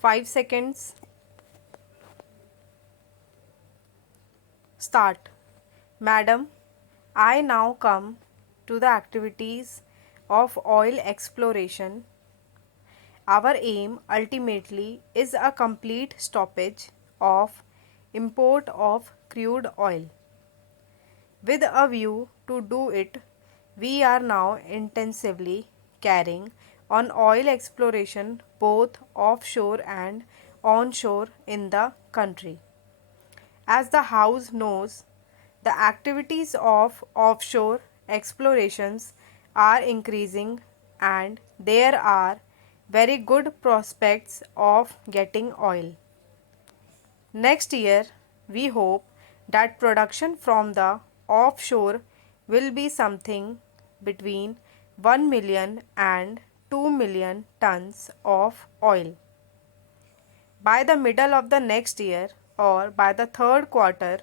5 seconds. Start. Madam, I now come to the activities of oil exploration. Our aim ultimately is a complete stoppage of import of crude oil. With a view to do it, we are now intensively carrying on oil exploration both offshore and onshore in the country. As the House knows, the activities of offshore explorations are increasing and there are very good prospects of getting oil. Next year, we hope that production from the offshore will be something between 1 million and 2 million tons of oil. By the middle of the next year or by the third quarter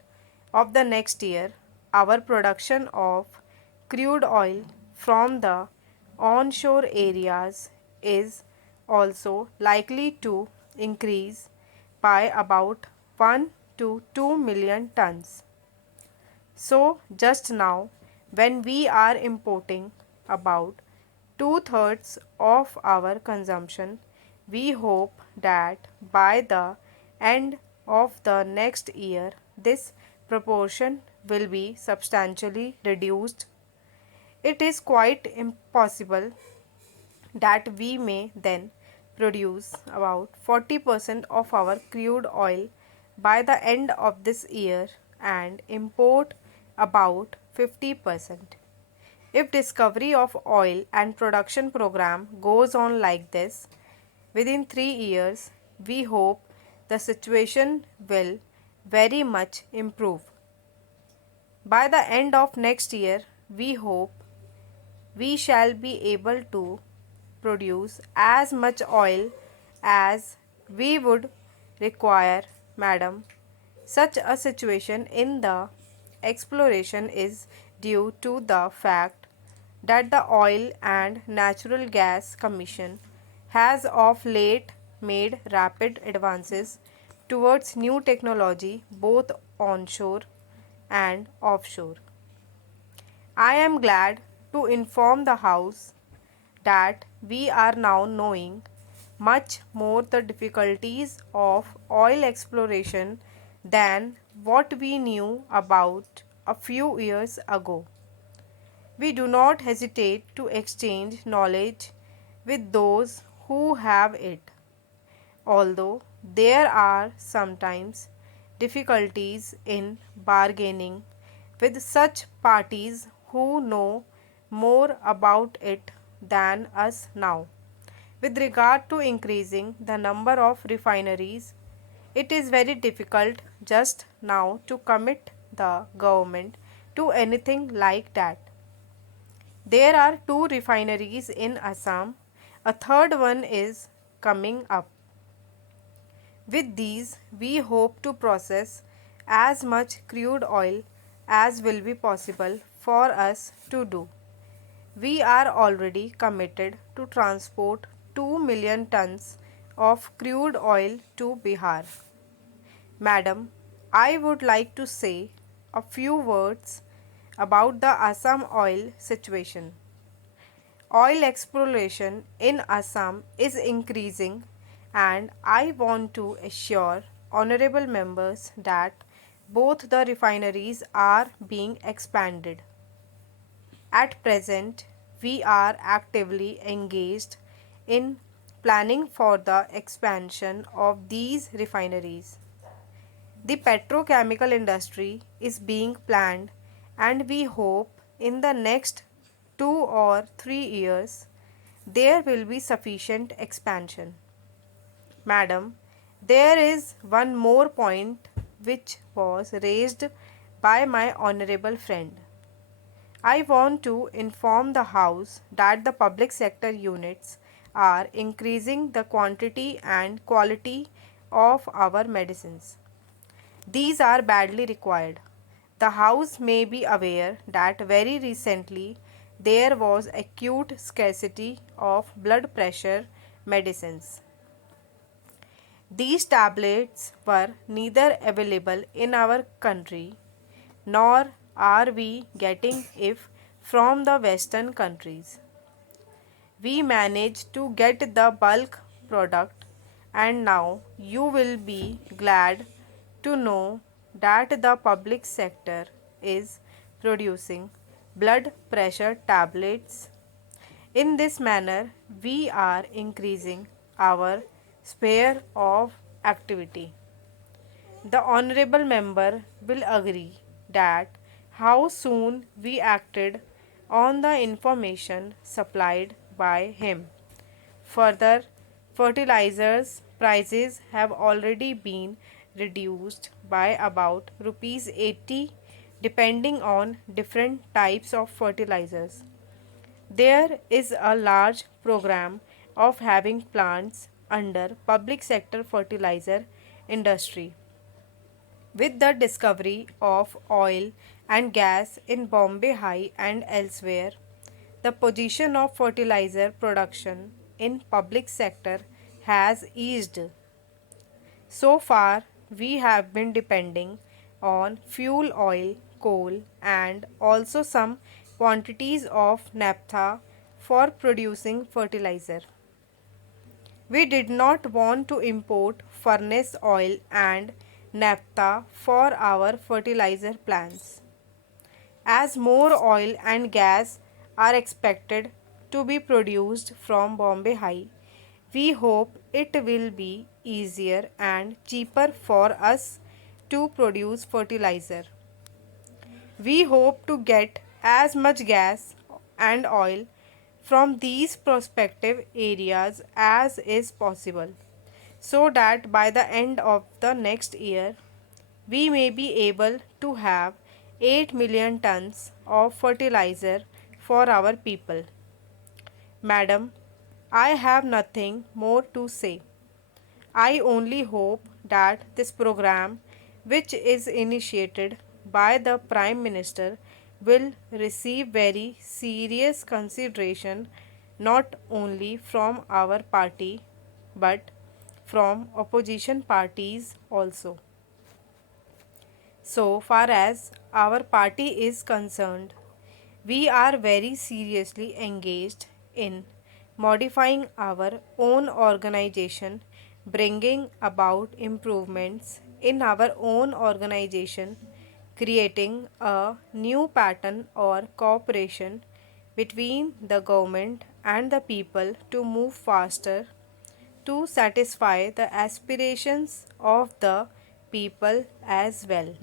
of the next year, our production of crude oil from the onshore areas is also likely to increase by about 1 to 2 million tons. So, just now, when we are importing about two-thirds of our consumption, we hope that by the end of the next year, this proportion will be substantially reduced. It is quite impossible that we may then produce about 40% of our crude oil by the end of this year and import about 50%. If discovery of oil and production program goes on like this, within 3 years, we hope the situation will very much improve. By the end of next year, we hope we shall be able to produce as much oil as we would require, madam. Such a situation in the exploration is due to the fact that the Oil and Natural Gas Commission has of late made rapid advances towards new technology both onshore and offshore. I am glad to inform the House that we are now knowing much more the difficulties of oil exploration than what we knew about a few years ago. We do not hesitate to exchange knowledge with those who have it, although there are sometimes difficulties in bargaining with such parties who know more about it than us now. With regard to increasing the number of refineries, it is very difficult just now to commit the government to anything like that. There are 2 refineries in Assam, a third one is coming up. With these, we hope to process as much crude oil as will be possible for us to do. We are already committed to transport 2 million tons of crude oil to Bihar. Madam, I would like to say a few words about the Assam oil situation. Oil exploration in Assam is increasing and I want to assure honorable members that both the refineries are being expanded. At present, we are actively engaged in planning for the expansion of these refineries. The petrochemical industry is being planned and we hope in the next 2 or 3 years there will be sufficient expansion. Madam, there is one more point which was raised by my honorable friend. I want to inform the House that the public sector units are increasing the quantity and quality of our medicines. These are badly required. The House may be aware that very recently there was acute scarcity of blood pressure medicines. These tablets were neither available in our country nor are we getting it from the Western countries. We managed to get the bulk product, and now you will be glad to know that the public sector is producing blood pressure tablets. In this manner, we are increasing our sphere of activity. The honorable member will agree that how soon we acted on the information supplied by him. Further, fertilizers prices have already been reduced by about rupees 80 depending on different types of fertilizers. There is a large program of having plants under public sector fertilizer industry. With the discovery of oil and gas in Bombay High and elsewhere, the position of fertilizer production in public sector has eased. So far, we have been depending on fuel oil, coal, and also some quantities of naphtha for producing fertilizer. We did not want to import furnace oil and naphtha for our fertilizer plants. As more oil and gas are expected to be produced from Bombay High, we hope it will be easier and cheaper for us to produce fertilizer. We hope to get as much gas and oil from these prospective areas as is possible, so that by the end of the next year we may be able to have 8 million tons of fertilizer for our people. Madam, I have nothing more to say. I only hope that this program, which is initiated by the Prime Minister, will receive very serious consideration not only from our party but from opposition parties also. So far as our party is concerned, we are very seriously engaged in modifying our own organization, bringing about improvements in our own organization, creating a new pattern or cooperation between the government and the people to move faster to satisfy the aspirations of the people as well.